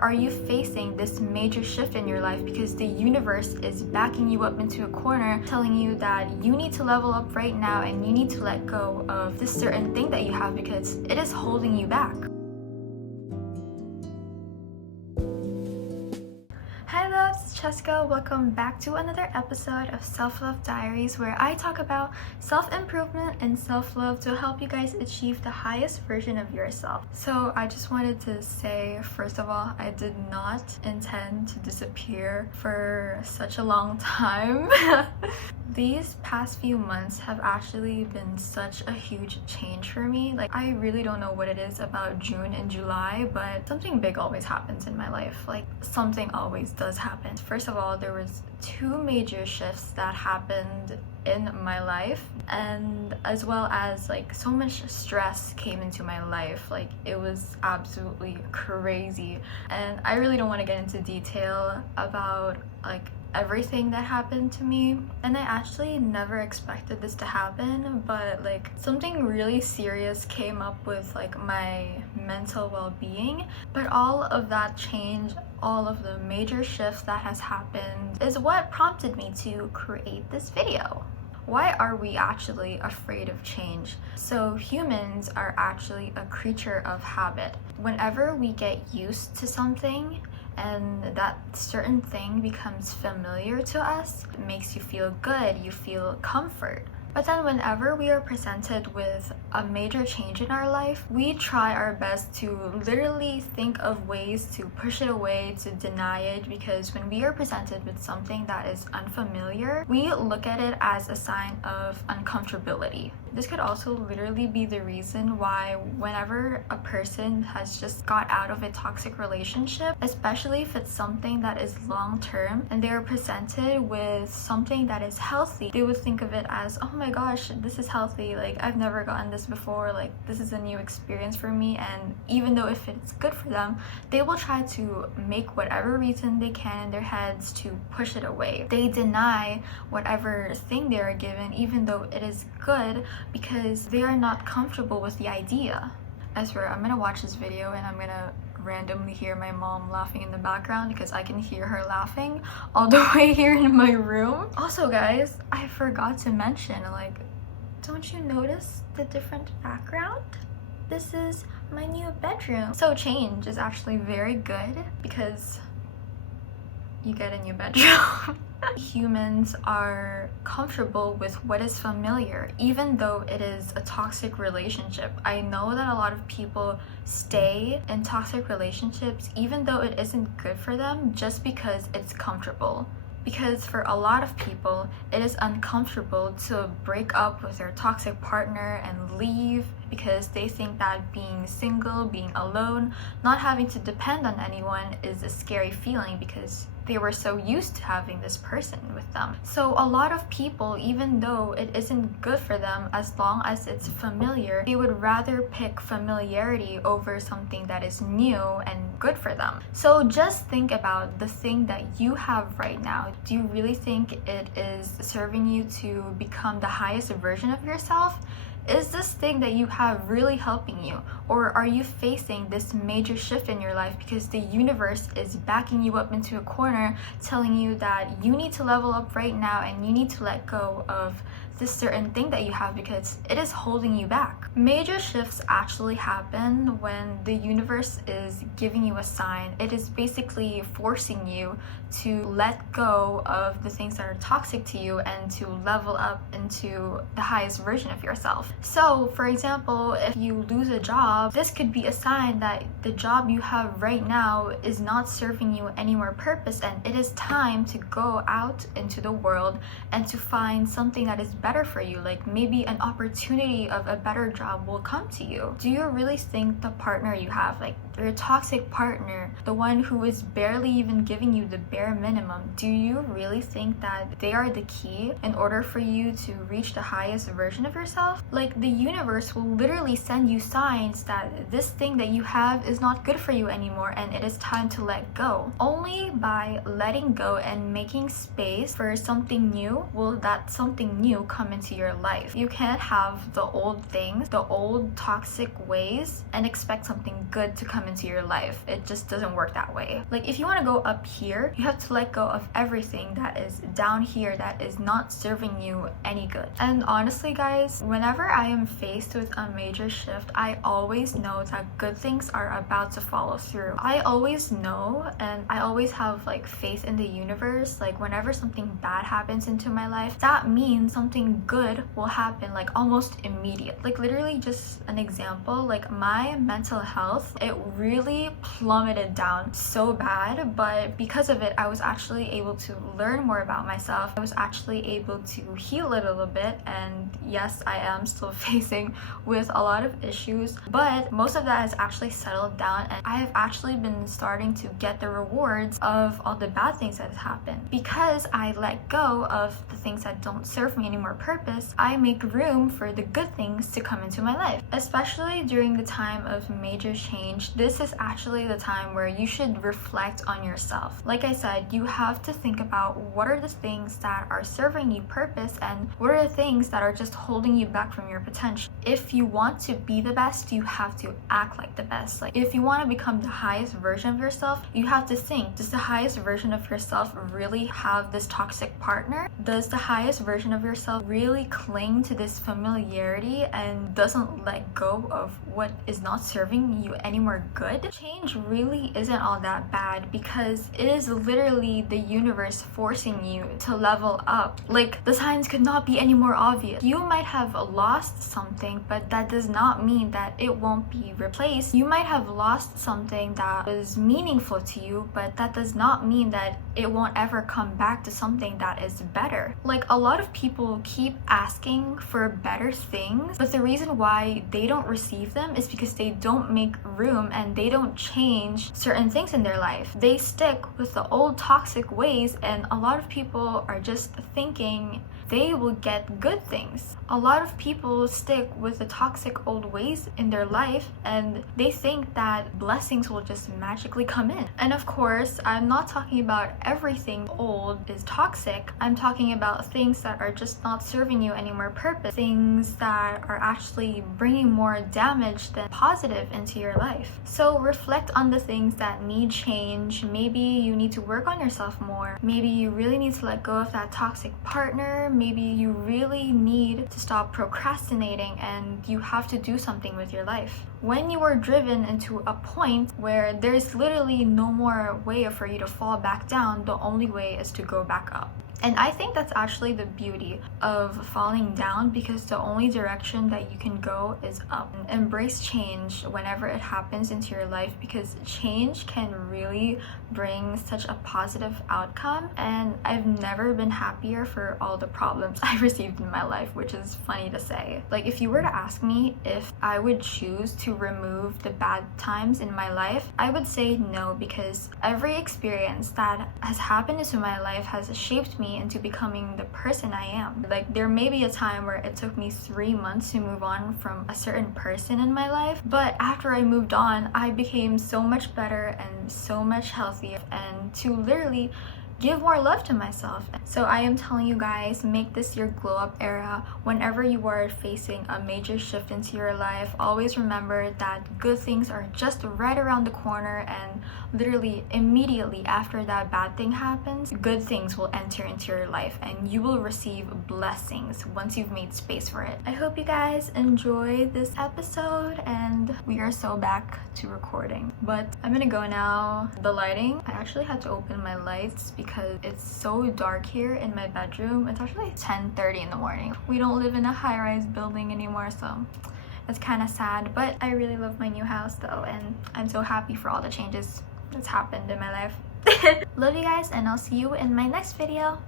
Are you facing this major shift in your life because the universe is backing you up into a corner, telling you that you need to level up right now and you need to let go of this certain thing that you have because it is holding you back? Hi loves, it's Cheska. Welcome back to another episode of Self-Love Diaries, where I talk about self-improvement and self-love to help you guys achieve the highest version of yourself. So I just wanted to say, first of all, I did not intend to disappear for such a long time. These past few months have actually been such a huge change for me. Like, I really don't know what it is about June and July, but something big always happens in my life. Like, something always does happen. First of all, there was two major shifts that happened in my life, and as well as like so much stress came into my life. Like, it was absolutely crazy, and I really don't want to get into detail about like everything that happened to me, and I actually never expected this to happen, but like something really serious came up with like my mental well-being. But all of that change, all of the major shifts that has happened is what prompted me to create this video. Why are we actually afraid of change? So humans are actually a creature of habit. Whenever we get used to something and that certain thing becomes familiar to us, it makes you feel good, you feel comfort. But then whenever we are presented with a major change in our life, we try our best to literally think of ways to push it away, to deny it, because when we are presented with something that is unfamiliar, we look at it as a sign of uncomfortability. This could also literally be the reason why whenever a person has just got out of a toxic relationship, especially if it's something that is long-term and they are presented with something that is healthy, they would think of it as, oh my gosh, this is healthy, like I've never gotten this before, like this is a new experience for me. And even though if it's good for them, they will try to make whatever reason they can in their heads to push it away. They deny whatever thing they are given, even though it is good, because they are not comfortable with the idea. I swear, I'm gonna watch this video and I'm gonna randomly hear my mom laughing in the background because I can hear her laughing all the way here in my room. Also guys, I forgot to mention, like, don't you notice the different background? This is my new bedroom. So change is actually very good because you get a new bedroom. Humans are comfortable with what is familiar, even though it is a toxic relationship. I know that a lot of people stay in toxic relationships even though it isn't good for them, just because it's comfortable. Because for a lot of people, it is uncomfortable to break up with their toxic partner and leave, because they think that being single, being alone, not having to depend on anyone is a scary feeling because they were so used to having this person with them. So a lot of people, even though it isn't good for them, as long as it's familiar, they would rather pick familiarity over something that is new and good for them. So just think about the thing that you have right now. Do you really think it is serving you to become the highest version of yourself? Is this thing that you have really helping you? Or are you facing this major shift in your life because the universe is backing you up into a corner, telling you that you need to level up right now and you need to let go of this certain thing that you have because it is holding you back? Major shifts actually happen when the universe is giving you a sign. It is basically forcing you to let go of the things that are toxic to you and to level up into the highest version of yourself. So for example, if you lose a job, this could be a sign that the job you have right now is not serving you any more purpose, and it is time to go out into the world and to find something that is better for you. Like maybe an opportunity of a better job will come to you. Do you really think the partner you have, like your toxic partner, the one who is barely even giving you the bare minimum, do you really think that they are the key in order for you to reach the highest version of yourself? Like, the universe will literally send you signs that this thing that you have is not good for you anymore and it is time to let go. Only by letting go and making space for something new will that something new come come into your life. You can't have the old things, the old toxic ways, and expect something good to come into your life. It just doesn't work that way. Like, if you want to go up here, you have to let go of everything that is down here that is not serving you any good. And honestly, guys, whenever I am faced with a major shift, I always know that good things are about to follow through. I always know, and I always have like faith in the universe. Like, whenever something bad happens into my life, that means something good will happen like almost immediate. Like, literally, just an example, like my mental health, it really plummeted down so bad, but because of it, I was actually able to learn more about myself. I was actually able to heal it a little bit, and yes, I am still facing with a lot of issues, but most of that has actually settled down, and I have actually been starting to get the rewards of all the bad things that have happened. Because I let go of the things that don't serve me any more purpose, I make room for the good things to come into my life. Especially during the time of major change, this is actually the time where you should reflect on yourself. Like I said, you have to think about what are the things that are serving you purpose and what are the things that are just holding you back from your potential. If you want to be the best, you have to act like the best. Like, if you want to become the highest version of yourself, you have to think, does the highest version of yourself really have this toxic partner? Does the highest version of yourself really cling to this familiarity and doesn't let go of what is not serving you any more good? Change really isn't all that bad because it is literally the universe forcing you to level up. Like, the signs could not be any more obvious. You might have lost something, but that does not mean that it won't be replaced. You might have lost something that was meaningful to you, but that does not mean that it won't ever come back to something that is better. Like, a lot of people keep asking for better things, but the reason why they don't receive them is because they don't make room and they don't change certain things in their life. They stick with the old toxic ways, and a lot of people are just thinking they will get good things. A lot of people stick with the toxic old ways in their life and they think that blessings will just magically come in. And of course, I'm not talking about everything old is toxic. I'm talking about things that are just not serving you any more purpose, things that are actually bringing more damage than positive into your life. So reflect on the things that need change. Maybe you need to work on yourself more. Maybe you really need to let go of that toxic partner. Maybe you really need to stop procrastinating and you have to do something with your life. When you are driven into a point where there's literally no more way for you to fall back down, the only way is to go back up. And I think that's actually the beauty of falling down, because the only direction that you can go is up. Embrace change whenever it happens into your life, because change can really bring such a positive outcome. And I've never been happier for all the problems I received in my life, which is funny to say. Like, if you were to ask me if I would choose to remove the bad times in my life, I would say no, because every experience that has happened into my life has shaped me into becoming the person I am. Like, there may be a time where it took me 3 months to move on from a certain person in my life, but after I moved on, I became so much better and so much healthier, and to literally give more love to myself. So I am telling you guys, make this your glow up era. Whenever you are facing a major shift into your life, always remember that good things are just right around the corner, and literally immediately after that bad thing happens, good things will enter into your life and you will receive blessings once you've made space for it. I hope you guys enjoyed this episode, and we are so back to recording. But I'm gonna go now. The lighting, I actually had to open my lights because it's so dark here in my bedroom. It's actually 10:30 in the morning. We don't live in a high-rise building anymore, so it's kind of sad. But I really love my new house though, and I'm so happy for all the changes that's happened in my life. Love you guys, and I'll see you in my next video.